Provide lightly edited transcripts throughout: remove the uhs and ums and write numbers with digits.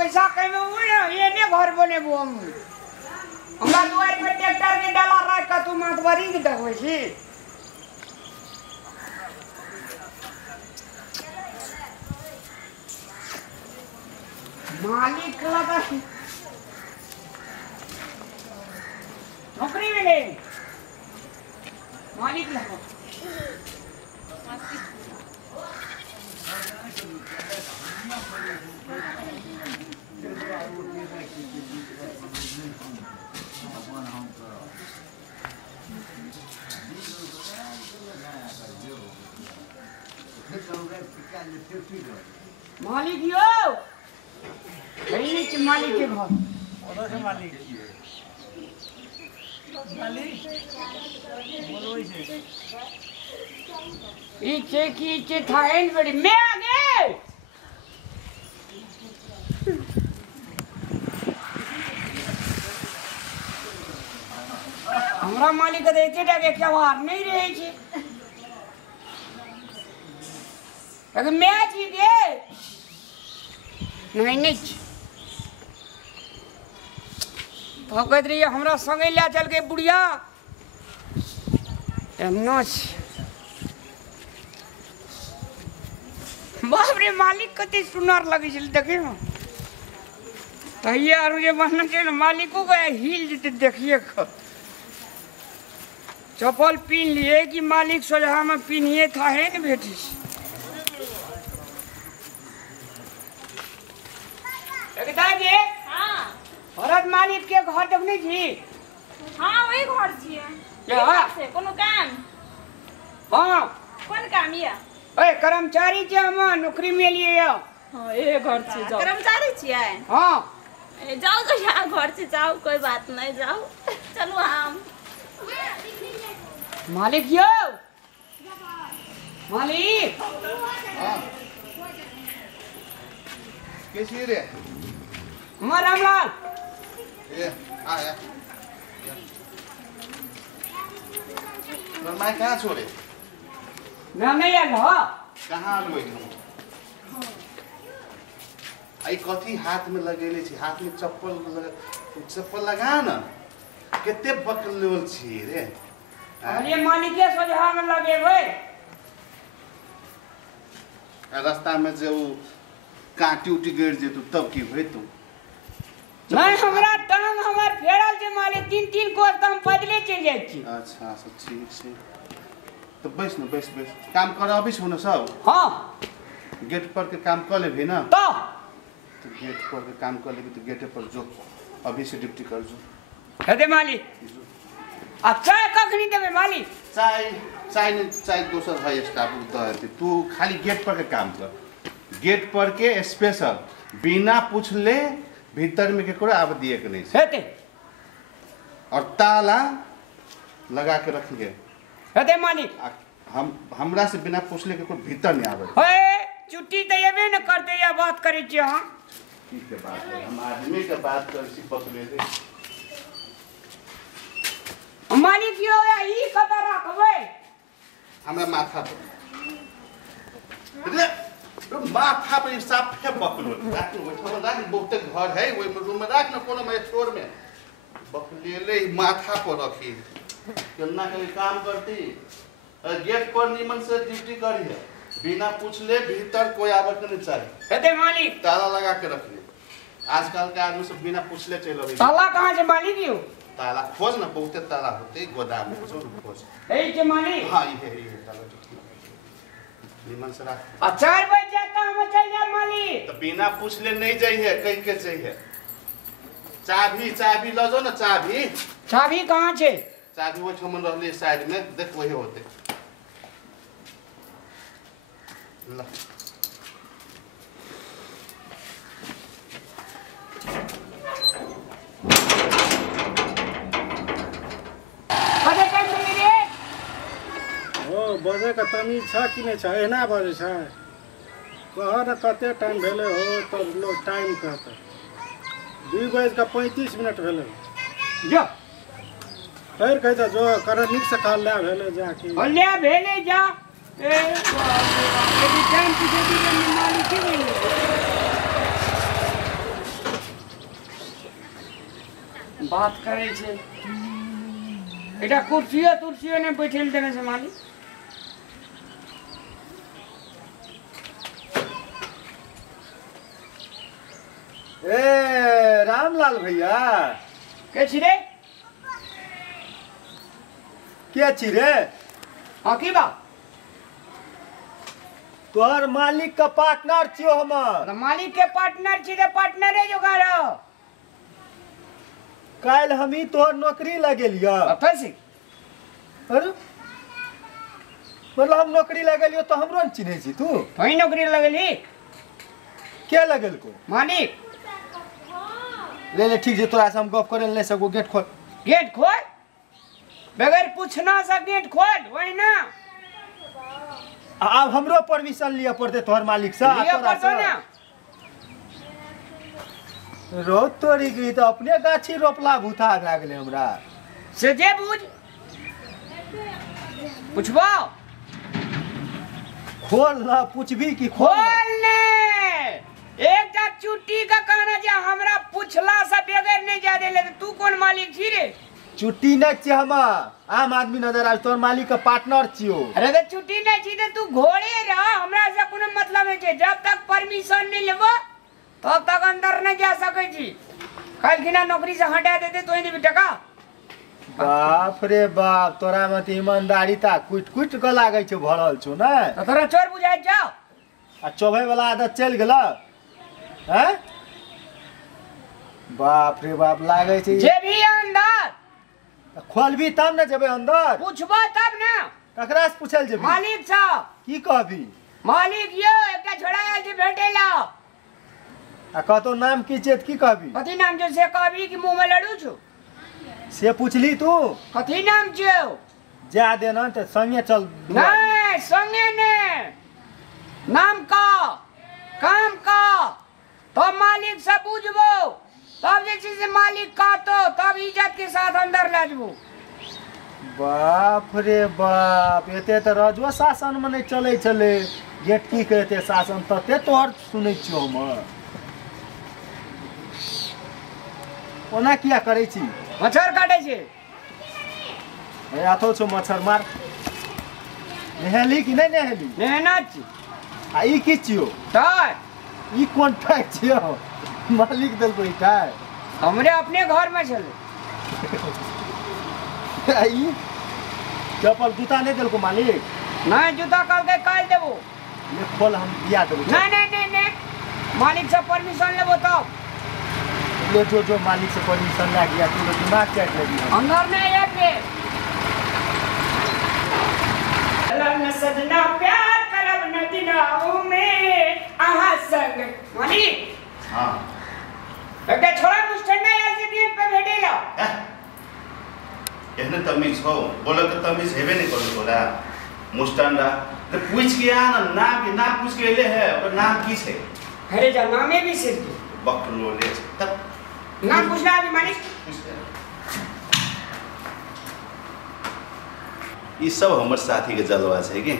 पैसा कमेबू ना एने घर बनेबू हम हमरा दुआर पे ट्रैक्टर के डाला राख के तू मातबरी के देखबै छी मालिक लगा नौकरी में नहीं मालिक लगा मालिक यो के मालिक के घर से मालिक मालिक बोलो इसे इचे की इचे था इन बड़ी मैं आगे हमरा मालिक के देते टाके क्या वार नहीं रहे छे अगर मैं जी गे नहीं तो कहते रहिए हमरा संगे ले चल के बुढ़िया एमनो बाप रे मालिक कते सुनार लगे छे देखे ना तहिए आरु जे बनना छे ना मालिको को हिल जेते देखिए चप्पल पहन लिए कि मालिक सोझा में पहनिए था है न बेटी जी हाँ भरत मालिक के घर देखने छी हाँ वही घर छिए क्या से कोनो काम हाँ कोन काम ये ओए कर्मचारी छे हम नौकरी में लिए हाँ ये घर छी जाओ कर्मचारी छिए हाँ जाओ तो यहाँ घर से जाओ कोई बात नहीं जाओ चलो हम मालिक यो मालिक कैसी रे हमार रामलाल ये आया मैं कहाँ छोड़े मैं नहीं आया हो कहाँ आलू आई कथी हाथ में लगेले छी हाथ में चप्पल लगा ना केते बकल लेवल छी रे अरे मालिक के सोझा में लगे भाई रास्ता में जो काटी उटी गिर जेतु तब की होय तू नहीं हमरा टांग हमर फेरल जे मालिक 3-3 कोस हम पैदले चल जाय छी अच्छा सब ठीक छै तो बैस न बैस काम कर अभी सुन सब हां गेट पर के काम कर लेबी ना तो गेट पर के काम कर लेबी तो गेट पर जो अभी से ड्यूटी कर जो हेदे मालिक अच्छा कखनी देबे मालिक चाय दोसर है स्टाफ दे तू खाली गेट पर के काम कर गेट पर के स्पेशल बिना पूछले भीतर में केकरो आब दिए के नहीं हेते और ताला लगा के रखिए हेते मालिक हमरा से बिना पूछले केकरो भीतर नहीं आवे ओए छुट्टी त एबे न करते या बात करे छी हां ठीक के बात है हम आदमी के बात कर सी पकड़े दे मालिक यो ई कत रखबे हमरा माथा पर माथा पर साफे बकलो राख बहुत घर है वही रूम में राख न कोनो में छोर में बकलेले माथा पर रखी केना के काम करती गेट पर निमन से ड्यूटी करी है बिना पूछले भीतर कोई आवे के नहीं चाहिए हेते मालिक ताला लगा के रखिए आजकल के आदमी सब बिना पूछले चल रही ताला कहां से मालिक यो ताला खोज ना बहुत ताला होते गोदाम में खोज ए के मालिक हां ये ताला निमन से रख 4 बजे जाता हम चल जा मालिक तो बिना पूछले नहीं जाइए कहीं के चाहिए चाबी लो जो ना चाबी कहां छे चाबी वो ठमन रहले साइड में देख वही होते ला कते टाइम मिली रे ओ बजे का तमीज छ कि नहीं छ एना बजे छ कह न कते टाइम भेले हो तो लोग टाइम कहते 2:35 भेले जो फिर कहता जो कर निक से काल ले भेले जा कि ले भेले जा ए बाप रे टाइम पूछे दी मालिक की भेले बात करे छे एटा कुर्सियो तुर्सियो ने बैठेल देने से मालिक ए रामलाल भैया के छी रे के छी रे हां की बा तोहर मालिक का पार्टनर छियो हमर तो मालिक के पार्टनर छी रे पार्टनर है जो गारो काल हम ही तोहर नौकरी लगेलियो फंसी अरे मतलब हम नौकरी लगेलियो तो हमरो न चिन्हे छी तू वही नौकरी लगेली के लगेल को मालिक ले ठीक जे तोरा से हम गप करे ले सको गेट खोल गेट खोल बगैर पूछना सा गेट खोल वही ना अब हमरो परमिशन लिया पड़ते तोहर मालिक से लिया पड़तो ना रो तोरी की तो अपने गाछी रोपला भूथा भए गेले हमरा से जे बुझ पूछबो खोल ना पूछबी की खोल खोल ने एकटा चुट्टी का कहना जे हमरा पूछला से बगैर नहीं जा देले तू कौन मालिक छी रे छुट्टी न छी हम आम आदमी नजर आब तोहर मालिक का पार्टनर छियो अरे तो छुट्टी नहीं छी तू घोड़े रह हमरा से कोनो मतलब नहीं छै जब तक परमिशन नहीं लेबो तब तक अंदर नहीं जा सकै छी कल किना नौकरी से हटा देते तो नहीं टका बाप रे बाप तोरा में तो ईमानदारी ता कुट कुट के लागे छै भरल छौ ना तो तोरा चोर बुझाइ जाओ आ चोभे वाला आदत चल गेल हैं बाप रे बाप लागे छै जे भी अंदर खोलबी तब न जेबे अंदर पूछबो तब ना ककरा से पूछल जेबी मालिक साहब की कहबी मालिक यो एकटा छोड़ा आयल छै भेटेला आ कहतो नाम की चेत की कहबी कथी नाम छै से कहबी कि मुंह में लड़ू छु से पूछली तू कथी नाम छै जा देना त संगे चल नहीं संगे ने नाम का काम का तो मालिक से पूछबो तब जे छै से मालिक का तब इज्जत के साथ अंदर ले जबो बाप रे बाप एते त रजो शासन में नहीं चले चले गेट की कहते शासन तते तोहर सुनै छियो हम ओना किया करे छी मच्छर काटे छै ए आथो छो मच्छर मार नहेली कि नहीं नहेली मेहनत छी आ ई की छियो तर ई कोन टाइ छियो मालिक दल कोई टाइ हमरे अपने घर में चले आ ई चप्पल जूता नहीं देलको मालिक नहीं जूता कल के काल देबो ले खोल हम दिया देबो नहीं मालिक से परमिशन लेबो तब ले जो मालिक से परमिशन ला गया तू दिमाग चट लगी अंदर नहीं आके लग सजना प्यार करब न दिनाओ में आहा संग मालिक हाँ एकटा छोरा मुस्टंडा ऐसे दिन पे भेटेला एहने तमीज हो बोलो तो तमीज हेबे नहीं करो तोरा मुस्टंडा तो पूछ के आ ना नाम पूछ के ले है और नाम की छे अरे जा नामे भी सिर के बकलो ले तब नाम पूछना अभी मालिक ई सब हमर साथी के जलवा छै कि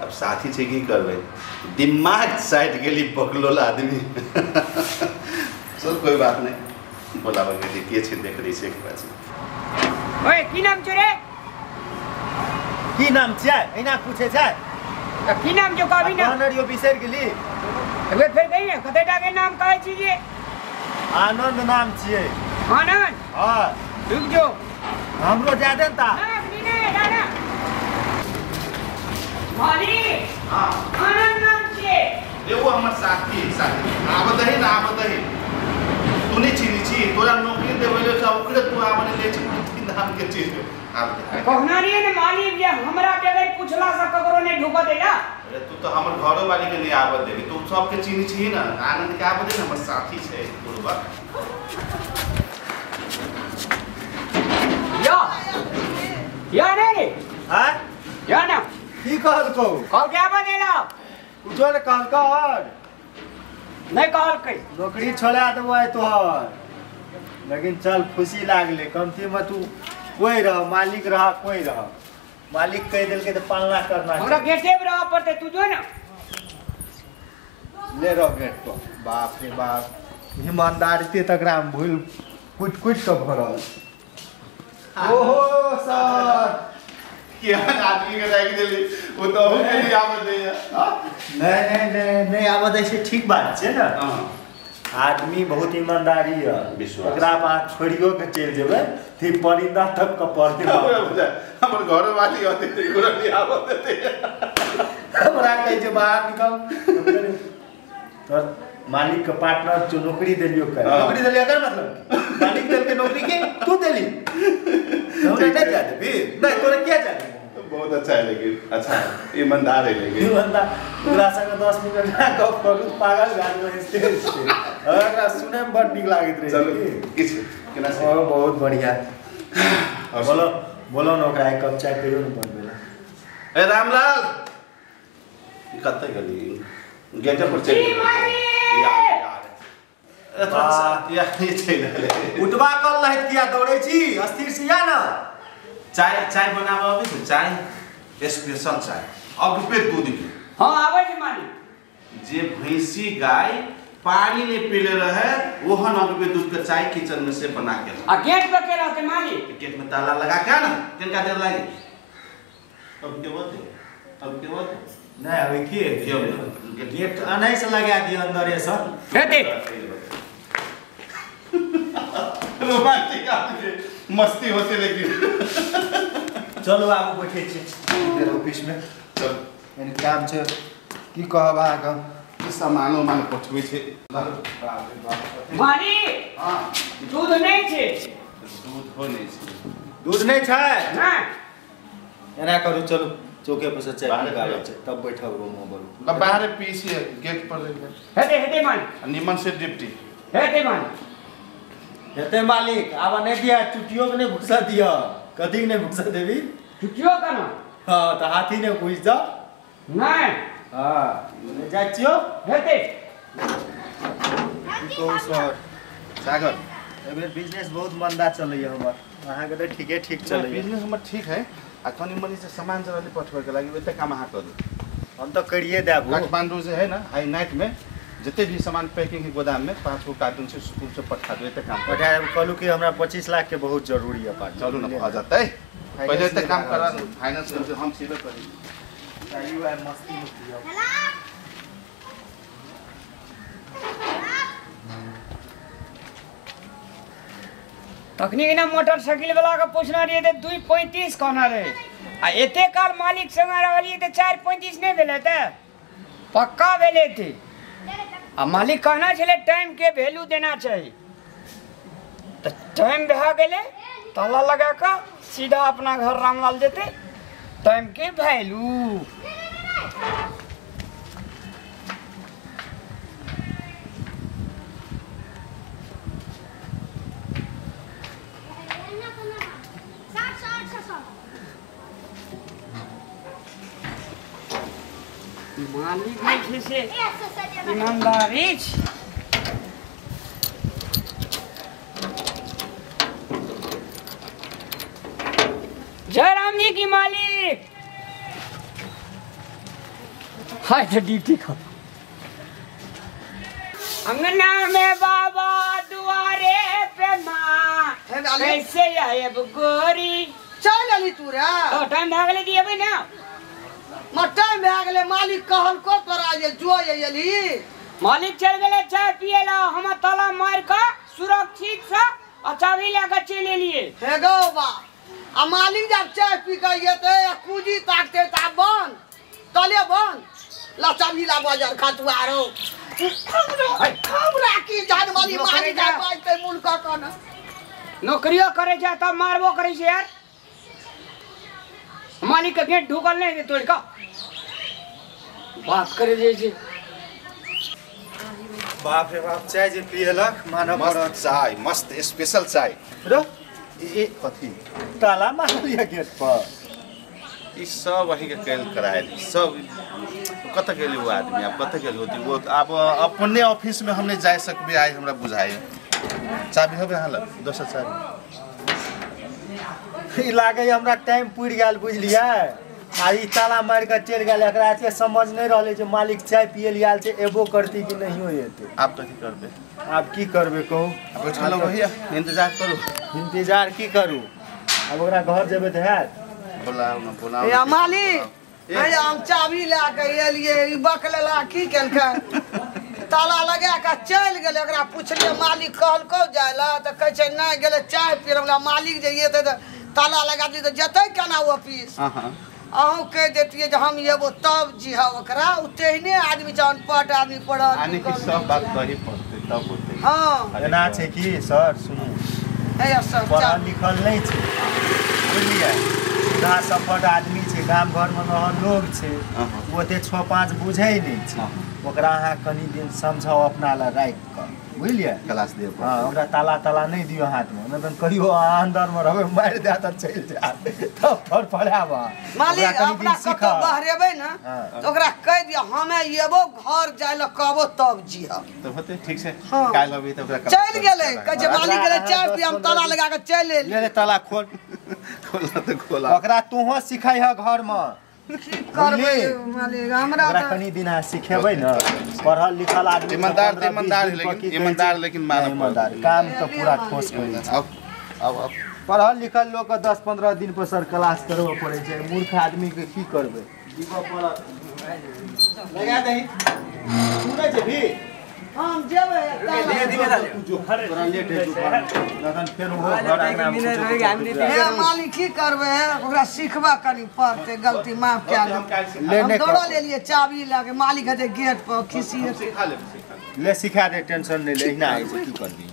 अब साथी छै की करबे दिमाग साइड गेली बकलोल आदमी चल कोई बात नहीं बोलावा के के छै देख रही छै एक बात ओए की नाम छै रे की नाम छै एना पूछे छै की नाम जो कभी ना ऑनर यो बिसर गेली एबे फिर कही है कतेटा के नाम कहै छी जे आनंद नाम छिए आनंद हां रुक जो हमरो जादे ता मालिक हां आनंद नाम छै ले वो हमर साथी आवदही ना आवदही तूने चिनी तोरा नौकरी देबे छ ओकरे तू आवने ले छी नाम के चीज आप कहना रे ने मालिक जे हमरा बगैर पूछला से ककरो नहीं ढुक देला अरे तू तो हमर घरो वाली के नहीं आवत देबी तू सब के चिनी छी ना आनंद के आवत दे हमर साथी छै पूर्वक या नहीं हां या ना की कहल को कल क्या बनेला कुछो ने कहल कर नहीं कहल कई नौकरी छोड़ा देबो आइ तोहर लेकिन चल खुशी लागले कमती में तू कोई रह मालिक रहा कोई रह मालिक कह दिल के तो पालना करना हमरा गेटे पे रह पड़ते तू जो ना ले रहो गेट तो बाप रे बाप ईमानदारी तकरा हम भूल कुट के भरल। ओहो सर क्या आदमी के जाके दिली वो तो हम के लिए आवे दे नहीं आबद ऐसे ठीक बात है ना। हां आदमी बहुत ईमानदारी है, विश्वास ओकरा बात छोड़ियो के चल जेबे फिर परिंदा तक का पड़ दे। हमर घर वाली होते थे गुरु नहीं आवे देते हमरा कहे जे बाहर निकल तो मालिक के पार्टनर जो नौकरी दिलियो कर नौकरी दिलियो कर मतलब मालिक दिल के नौकरी के तू दिली हमने नहीं जा दे नहीं तोरे क्या जाने। बहुत अच्छा है लेकिन अच्छा ईमानदार है लेकिन ईमानदार पूरा संग 10 मिनट ना गप करू पागल गाड़ी में स्टेज पे अगर सुने में बड़ निक लागत रहे। चलो किछ केना से बहुत बढ़िया। बोलो ना ओकरा एक कप चाय पियो न बनबे। ए रामलाल कत्ते गली गेट पर चल ये चल उठवा कल लहत किया दौड़े छी अस्थिर से या ना। चाय बनावा अभी तो चाय स्पेशल चाय अब रुपए दूध की। हाँ आवे जी मालिक। जे भैंसी गाय पानी ने पीले रहे वो हन रुपए दूध का चाय किचन में से बना के आ गेट पे के रहते मालिक। गेट में ताला लगा क्या ना किनका देर लगे अब के बोलते नहीं अभी की गेट अनई से लगा दिया अंदर ये सब हेते रोमांटिक आदमी मस्ती होते लेकिन चलो आगू बैठे छी ऑफिस में चल यानी काम छै की कहब अहाँके ई सामानो मान पठबै छै मालिक हां दूध नहीं छे। दूध हो नहीं छै दूध नहीं छै ना एना करू चलो चौके पर से चाय बाहर निकालै करू। छै तब बैठब रूम में बोलू अब बाहर पीछे गेट पर हेते मालिक निमन से डिप्टी हेते मालिक। हेते मालिक आब नहीं दिया चुटियो के नहीं घुसा दिया कथी के नहीं घुसा देवी छुट्टियो का ना हां तो हाथी ने घुस जा नहीं हां ले जा छियो हेते तो सर सागर एबे बिजनेस बहुत मंदा चलैया हमर अहाँ के तो ठीके ठीक चलैया बिजनेस हमर ठीक है आ कनी मनी से सामान जरा पठबै के लागि एते काम अहाँ करू। हम तो करिए देबू काठमांडू से है ना हाई नाइट में जितने भी सामान पैकिंग है गोदाम में 5 गो कार्टून से स्कूल से पठा दो एते काम कर पठाए कहलू कि हमरा 25 लाख के बहुत जरूरी है पार्ट चलू ना हो जाता है पहले एते काम करा फाइनेंस करके हम सीधे करी चाहिए है मस्ती में दिया तखनी ना मोटरसाइकिल वाला का पूछना रही थे 2.35 कहना रहे आ एते काल मालिक संग रहलिए तो 4.35 नहीं भेले थे पक्का भेले थे। आ मालिक कहना चले टाइम के वैल्यू देना चाहिए तो टाइम भा गेले ताला लगा का सीधा अपना घर रामलाल देते टाइम के वैल्यू। मालिक में से ईमानदारी जयराम जी की मालिक हाय तो ड्यूटी का अंगना में बाबा दुआरे पे माँ कैसे आए गोरी चल अली तू रे तो टाइम भागले दिए भाई ना मटन भए गेलै मालिक कहल को तोरा जे जो अली मालिक चल गए चाय पिए ला हम ताला मार का सुरक्षित से और चाबी लेकर चले लिए हे गो बा आ मालिक जब चाय पी के येते कुजी ताकते ता बन तले बन ला चाबी ला बाजार खतवारो हमरा की जान वाली मालिक जा बाजते मुल्क का ना नौकरियों करे जा तब मारबो करे से यार मालिक के गेट ढुकल नहीं दे तोड़ का बात करे जैसे बाप रे बाप चाय जे पियलक मानव मस्त चाय मस्त स्पेशल चाय रो ए कथी ताला मार लिया गेट पर ई सब वही के कैल करायल सब कत गेली वो आदमी अब कत गेल होती वो अब अपने ऑफिस में हमने जा सकबे आइ हमरा बुझाई चाबी होबे हाल दोसर चाबी ई लागे हमरा टाइम पुर गेल बुझलियै आ ई ताला मार के चल गेल एकरा एते समझ नहीं रहले जे मालिक चाय पिए लिए आयल छै एबो करती कि नहियो एते आप कथी करबे आब की करबे कहू बैठल भैया इंतजार करू इंतजार की करू अब ओकरा घर जेबे त हैत बुलाओ ना बुलाओ या मालिक अरे हम चाबी ला के एलिए ई बकलेला की केलकै ताला लगा के चल गेलै ओकरा पुछलिए मालिक कहलको जायला त कहै छै नहीं गेलै चाय पिए ला मालिक जे ये त ताला लगा दी त जतै केना ऑफिस हां हां अहूँ कह देतिए जे हम एबो तब जिहा ओकरा उ तेहने आदमी जान पट आदमी पड़ल आने की सब बात कही पड़ते तब होते हां एना छै कि सर सुनू हे सर पढ़ल लिखल नहीं छै बुझलिए सीधा सफट आदमी छै गाम घर में रहल लोग छै ओते 6-5 बुझै नहीं छै ओकरा अहाँ कनी दिन समझाओ अपना ला राख के बुझलिए क्लास दे हां ओकरा ताला नहीं दियो हाथ में न त कहियो अहाँ अंदर में रहबे मार दे त चल जा तब फर पड़ाब मालिक अपना कतो बहरेबै न त ओकरा कह दियो हमे एबो घर जाय ल कहबो तब जिहा तो होते ठीक से हाँ। काल अभी तो ओकरा चल गेलै कह जे मालिक गेलै चाय पी हम ताला लगा के चल एलिए ले ताला खोल खोला तो खोला ओकरा तूहो सिखाई है घर में करबै मालिक हमरा ओकरा त कनी दिन अहाँ सिखेबै न पढ़ल लिखल आदमी ईमानदार लेकिन मानव ईमानदार काम तो पूरा ठोस करै छै अब पढ़ल लिखल लोग के 10-15 दिन पर सर क्लास करबो पड़े छै मूर्ख आदमी के की करबै जीवा पर लगा दही सुनै छै भी हम जेबै तोरा लेट है लगन फेर वो घर आंगना में हे मालिक की करबै ओकरा सिखबा कनी पड़तै गलती माफ कए दे हम दौड़ लेलिए चाबी लाके मालिक हते गेट पर खिसिए ले सिखा दे टेंशन नहीं ले इना है की करबी